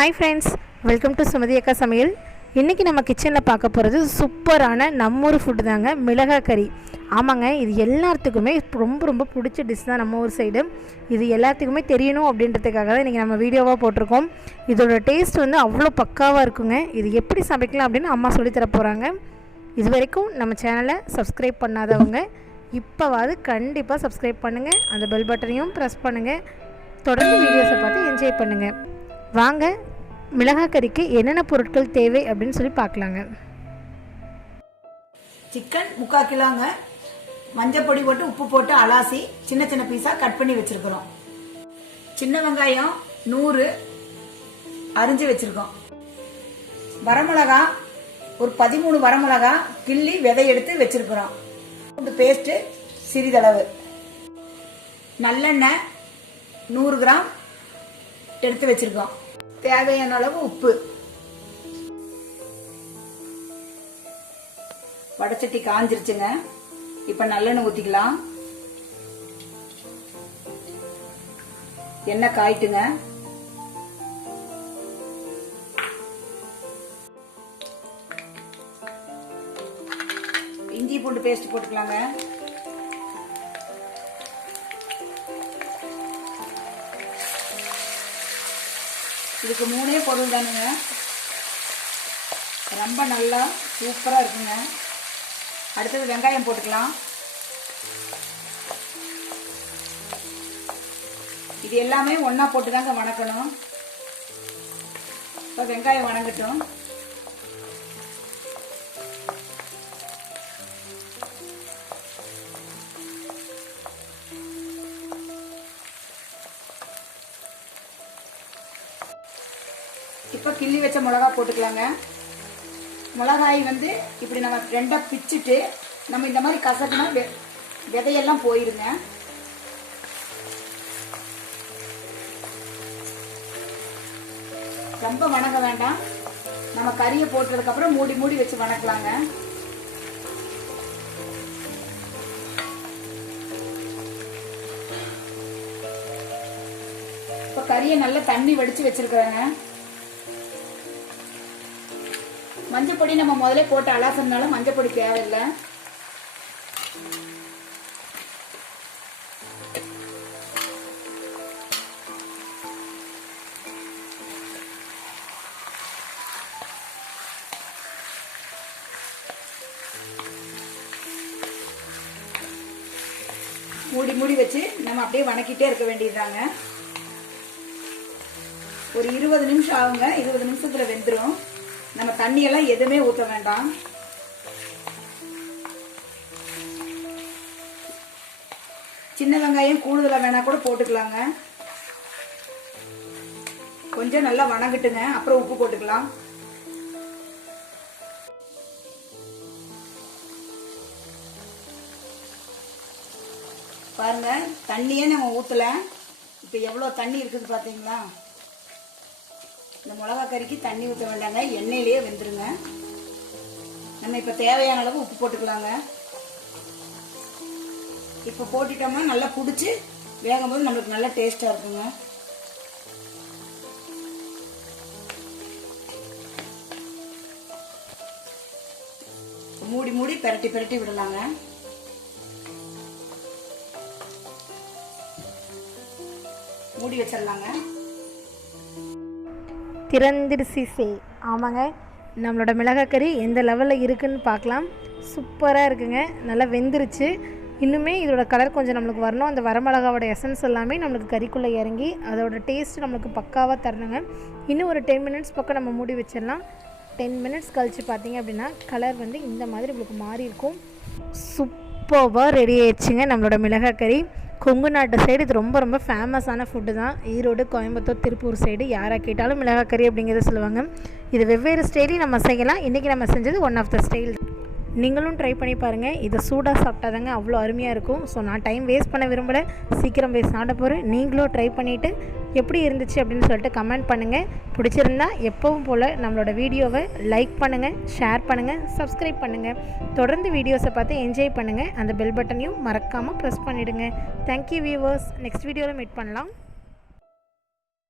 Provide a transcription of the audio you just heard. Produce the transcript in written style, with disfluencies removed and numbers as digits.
Hi friends, welcome to Sumathi அக்கா சமையல். இன்றைக்கி நம்ம கிச்சனில் பார்க்க போகிறது சூப்பரான நம்மூர் ஃபுட்டு தாங்க, மிளகாய் கறி. ஆமாங்க, இது எல்லாத்துக்குமே ரொம்ப ரொம்ப பிடிச்ச டிஷ் தான் நம்ம ஊர் சைடு. இது எல்லாத்துக்குமே தெரியணும் அப்படின்றதுக்காக தான் இன்றைக்கி நம்ம வீடியோவாக போட்டிருக்கோம். இதோட டேஸ்ட் வந்து அவ்வளோ பக்காவாக இருக்குங்க. இது எப்படி சமைக்கலாம் அப்படின்னு அம்மா சொல்லித்தர போகிறாங்க. இது வரைக்கும் நம்ம சேனலை சப்ஸ்கிரைப் பண்ணாதவங்க இப்போவாது கண்டிப்பாக சப்ஸ்கிரைப் பண்ணுங்கள், அந்த பெல் பட்டனையும் ப்ரெஸ் பண்ணுங்கள். தொடர்ந்து வீடியோஸை பார்த்து என்ஜாய் பண்ணுங்கள். வாங்க, மிளகாய் கறிக்கு என்னென்ன பொருட்கள் தேவை அப்படின்னு சொல்லி பார்க்கலாங்க. சிக்கன் 3/4 கிலோங்க. மஞ்சள் பொடி போட்டு உப்பு போட்டு அலாசி சின்ன சின்ன பீஸா கட் பண்ணி வச்சிருக்கிறோம். சின்ன வெங்காயம் 100 அரிஞ்சு வச்சிருக்கோம். வரமிளகா ஒரு 13 வரமிளகா கிள்ளி விதை எடுத்து வச்சிருக்கிறோம். பேஸ்ட் சிறிதளவு, நல்லெண்ணெய் 100 கிராம் எடுத்து வச்சிருக்கோம். தேவையான அளவு உப்பு. வடச்சட்டி காஞ்சிருச்சுங்க. இப்ப நல்லெண்ணெய் ஊத்திக்கலாம். எண்ணெய் காய்ட்டுங்க. இஞ்சி பூண்டு பேஸ்ட் போட்டுக்கலாங்க. இதுக்கு 3 பொருள் தானுங்க, ரொம்ப நல்லா சூப்பரா இருக்குங்க. அடுத்தது வெங்காயம் போட்டுக்கலாம். இது எல்லாமே ஒன்னா போட்டு தாங்க வணக்கணும். இப்போ வெங்காயம் வணங்கட்டும். இப்போ கிள்ளி வச்ச மிளகா போட்டுக்கலாங்க. மிளகாய் வந்து இப்படி நம்ம 2 பிச்சுட்டு நம்ம இந்த மாதிரி கசக்குனா விதையெல்லாம் போயிருங்க. ரொம்ப வணங்க வேண்டாம். நம்ம கறியை போட்டதுக்கு அப்புறம் மூடி மூடி வச்சு வணக்கலாங்க. இப்போ கறியை நல்லா தண்ணி வடிச்சு வச்சிருக்கிறேங்க. மஞ்சள் பொடி நம்ம முதல்ல போட்டு அலாசனால மஞ்சள் பொடி தேவையில்லை. மூடி மூடி வச்சு நம்ம அப்படியே வணக்கிட்டே இருக்க வேண்டியதுதாங்க. ஒரு 20 நிமிஷம் ஆகுங்க. 20 நிமிஷத்துல வெந்துடும். நம்ம தண்ணியெல்லாம் எதுவுமே ஊற்ற வேண்டாம். சின்ன வெங்காயம் கூடுதலா வேணா கூட போட்டுக்கலாங்க. கொஞ்சம் நல்லா வணங்கட்டுங்க, அப்புறம் உப்பு போட்டுக்கலாம். பாருங்க, தண்ணியே நம்ம ஊற்றல. இப்போ எவ்வளோ தண்ணி இருக்குது பார்த்தீங்களா? இந்த மிளகா கறிக்கு தண்ணி ஊற்ற வேண்டாங்க, எண்ணெயிலேயே வெந்துருங்க. நம்ம இப்போ தேவையான அளவு உப்பு போட்டுக்கலாங்க. இப்போ போட்டுட்டோம்னா நல்லா பிடிச்சி வேகும்போது நம்மளுக்கு நல்லா டேஸ்டாக இருக்குங்க. மூடி மூடி பெரட்டி பெரட்டி விடலாங்க. மூடி வச்சிடலாங்க. திறந்திருசிசே. ஆமாங்க, நம்மளோட மிளகாய் கறி எந்த லெவலில் இருக்குதுன்னு பார்க்கலாம். சூப்பராக இருக்குங்க, நல்லா வெந்துருச்சு. இன்னுமே இதோட கலர் கொஞ்சம் நம்மளுக்கு வரணும். அந்த வரமிளகாவோட எசன்ஸ் எல்லாமே நம்மளுக்கு கறிக்குள்ளே இறங்கி அதோட டேஸ்ட் நம்மளுக்கு பக்காவாக தரணுங்க. இன்னும் ஒரு 10 மினிட்ஸ் பக்கம் நம்ம மூடி வச்சிடலாம். 10 மினிட்ஸ் கழித்து பார்த்தீங்க அப்படின்னா கலர் வந்து இந்த மாதிரி உங்களுக்கு மாறி இருக்கும். சூப்பராக ரெடி ஆயிடுச்சுங்க நம்மளோட மிளகாய் கறி. கொங்கு நாட்டு சைடு இது ரொம்ப ரொம்ப ஃபேமஸான ஃபுட்டு தான். ஈரோடு, கோயம்புத்தூர், திருப்பூர் சைடு யாராக கேட்டாலும் மிளகாய் கறி அப்படிங்கிறத சொல்லுவாங்க. இது வெவ்வேறு ஸ்டைலையும் நம்ம செய்யலாம். இன்றைக்கி நம்ம செஞ்சது ஒன் ஆஃப் த ஸ்டைல். நீங்களும் ட்ரை பண்ணி பாருங்கள். இதை சூடாக சாப்பிட்டாதாங்க அவ்வளோ அருமையாக இருக்கும். ஸோ நான் டைம் வேஸ்ட் பண்ண விரும்பலை, சீக்கிரம் போய் சாப்பிட போகிறேன். நீங்களும் ட்ரை பண்ணிவிட்டு எப்படி இருந்துச்சு அப்படின்னு சொல்லிட்டு கமெண்ட் பண்ணுங்கள். பிடிச்சிருந்தா எப்பவும் போல் நம்மளோட வீடியோவை லைக் பண்ணுங்கள், ஷேர் பண்ணுங்கள், சப்ஸ்கிரைப் பண்ணுங்கள். தொடர்ந்து வீடியோஸை பார்த்து என்ஜாய் பண்ணுங்கள். அந்த பெல் பட்டனையும் மறக்காமல் ப்ரெஸ் பண்ணிவிடுங்க. Thank you viewers. நெக்ஸ்ட் வீடியோவில் மீட் பண்ணலாம்.